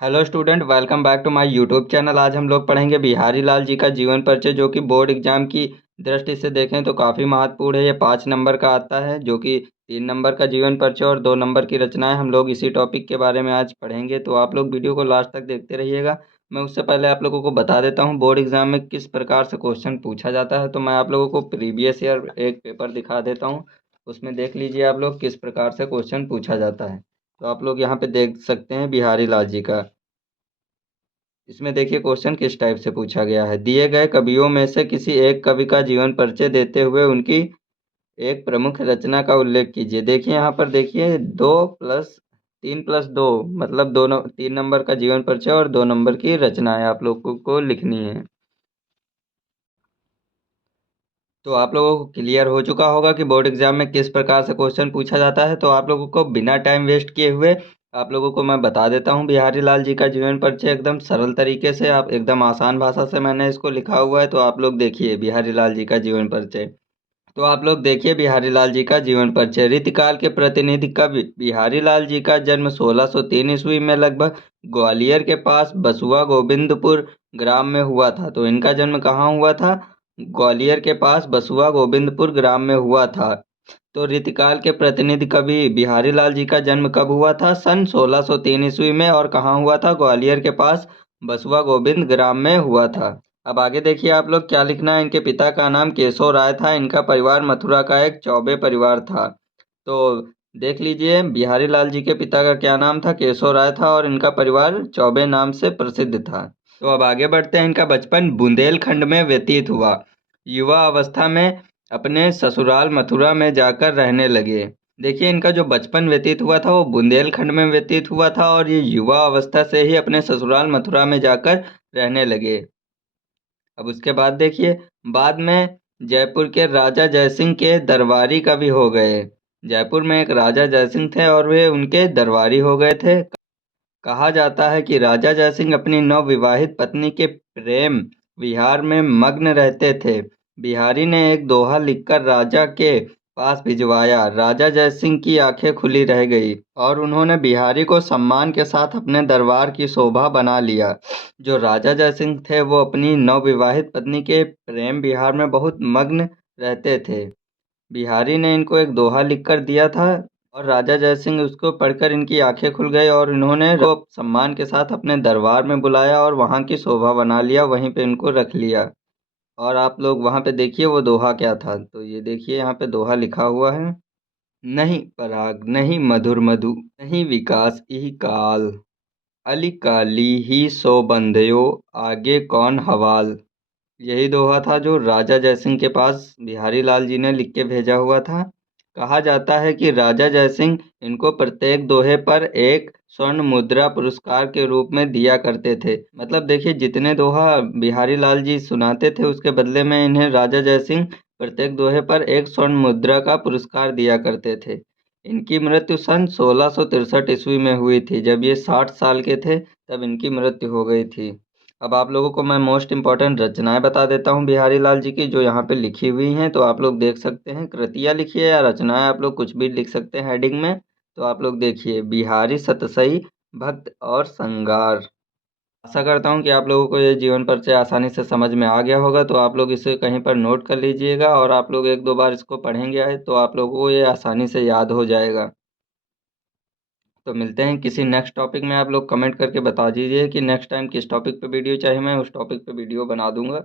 Hello student, welcome back to my YouTube channel. आज हम लोग पढ़ेंगे बिहारी लाल जी का जीवन परिचय, जो कि बोर्ड एग्जाम की दृष्टि से देखें तो काफ़ी महत्वपूर्ण है। ये 5 नंबर का आता है, जो कि 3 नंबर का जीवन परिचय और 2 नंबर की रचनाएं हम लोग इसी टॉपिक के बारे में आज पढ़ेंगे। तो आप लोग वीडियो को लास्ट तक देखते रहिएगा। मैं उससे पहले आप लोगों को बता देता हूँ बोर्ड एग्जाम में किस प्रकार से क्वेश्चन पूछा जाता है। तो मैं आप लोगों को प्रीवियस ईयर एक पेपर दिखा देता हूँ, उसमें देख लीजिए आप लोग किस प्रकार से क्वेश्चन पूछा जाता है। तो आप लोग यहाँ पे देख सकते हैं बिहारी लाल जी का। इसमें देखिए क्वेश्चन किस टाइप से पूछा गया है। दिए गए कवियों में से किसी एक कवि का जीवन परिचय देते हुए उनकी एक प्रमुख रचना का उल्लेख कीजिए। देखिए यहाँ पर देखिए 2+3+2 मतलब 3 नंबर का जीवन परिचय और 2 नंबर की रचनाएं आप लोगों को लिखनी है। तो आप लोगों को क्लियर हो चुका होगा कि बोर्ड एग्जाम में किस प्रकार से क्वेश्चन पूछा जाता है। तो आप लोगों को बिना टाइम वेस्ट किए हुए आप लोगों को मैं बता देता हूँ बिहारी लाल जी का जीवन परिचय एकदम सरल तरीके से। आप एकदम आसान भाषा से मैंने इसको लिखा हुआ है। तो आप लोग देखिए बिहारी लाल जी का जीवन परिचय। तो आप लोग देखिए बिहारी लाल जी का जीवन परिचय। रीतिकाल के प्रतिनिधि कवि बिहारी लाल जी का जन्म 1603 ईस्वी में लगभग ग्वालियर के पास बसुआ गोविंदपुर ग्राम में हुआ था। तो इनका जन्म कहाँ हुआ था? ग्वालियर के पास बसुआ गोविंदपुर ग्राम में हुआ था। तो रीतिकाल के प्रतिनिधि कवि बिहारी लाल जी का जन्म कब हुआ था? सन 1603 ईस्वी में। और कहाँ हुआ था? ग्वालियर के पास बसुआ गोविंद ग्राम में हुआ था। अब आगे देखिए आप लोग क्या लिखना है। इनके पिता का नाम केशव राय था। इनका परिवार मथुरा का एक चौबे परिवार था। तो देख लीजिए बिहारी लाल जी के पिता का क्या नाम था? केशव राय था। और इनका परिवार चौबे नाम से प्रसिद्ध था। तो अब आगे बढ़ते हैं। इनका बचपन बुंदेलखंड में व्यतीत हुआ। युवा अवस्था में अपने ससुराल मथुरा में जाकर रहने लगे। देखिए इनका जो बचपन व्यतीत हुआ था वो बुंदेलखंड में व्यतीत हुआ था, और ये युवा अवस्था से ही अपने ससुराल मथुरा में जाकर रहने लगे। अब उसके बाद देखिए, बाद में जयपुर के राजा जयसिंह के दरबारी कवि हो गए। जयपुर में एक राजा जयसिंह थे और वे उनके दरबारी हो गए थे। कहा जाता है कि राजा जयसिंह अपनी नवविवाहित पत्नी के प्रेम विहार में मग्न रहते थे। बिहारी ने एक दोहा लिखकर राजा के पास भिजवाया। राजा जयसिंह की आंखें खुली रह गई और उन्होंने बिहारी को सम्मान के साथ अपने दरबार की शोभा बना लिया। जो राजा जयसिंह थे वो अपनी नवविवाहित पत्नी के प्रेम विहार में बहुत मग्न रहते थे। बिहारी ने इनको एक दोहा लिखकर दिया था और राजा जयसिंह उसको पढ़कर इनकी आंखें खुल गई और इन्होंने को सम्मान के साथ अपने दरबार में बुलाया और वहाँ की शोभा बना लिया, वहीं पे इनको रख लिया। और आप लोग वहाँ पे देखिए वो दोहा क्या था। तो ये देखिए यहाँ पे दोहा लिखा हुआ है। नहीं पराग नहीं मधुर मधु, नहीं विकास इहि काल, अली काली ही सो बंध्यो, आगे कौन हवाल। यही दोहा था जो राजा जयसिंह के पास बिहारी लाल जी ने लिख के भेजा हुआ था। कहा जाता है कि राजा जयसिंह इनको प्रत्येक दोहे पर एक स्वर्ण मुद्रा पुरस्कार के रूप में दिया करते थे। मतलब देखिए जितने दोहा बिहारी लाल जी सुनाते थे उसके बदले में इन्हें राजा जयसिंह प्रत्येक दोहे पर एक स्वर्ण मुद्रा का पुरस्कार दिया करते थे। इनकी मृत्यु सन 1663 ईस्वी में हुई थी। जब ये 60 साल के थे तब इनकी मृत्यु हो गई थी। अब आप लोगों को मैं मोस्ट इम्पॉर्टेंट रचनाएं बता देता हूं बिहारी लाल जी की, जो यहाँ पे लिखी हुई हैं। तो आप लोग देख सकते हैं, कृतियाँ लिखिए या रचनाएं आप लोग कुछ भी लिख सकते हैं हेडिंग में। तो आप लोग देखिए, बिहारी सतसई भक्त और संगार। आशा करता हूं कि आप लोगों को ये जीवन परिचय आसानी से समझ में आ गया होगा। तो आप लोग इसे कहीं पर नोट कर लीजिएगा और आप लोग एक दो बार इसको पढ़ेंगे तो आप लोगों को ये आसानी से याद हो जाएगा। तो मिलते हैं किसी नेक्स्ट टॉपिक में। आप लोग कमेंट करके बता दीजिए कि नेक्स्ट टाइम किस टॉपिक पे वीडियो चाहिए, मैं उस टॉपिक पे वीडियो बना दूंगा।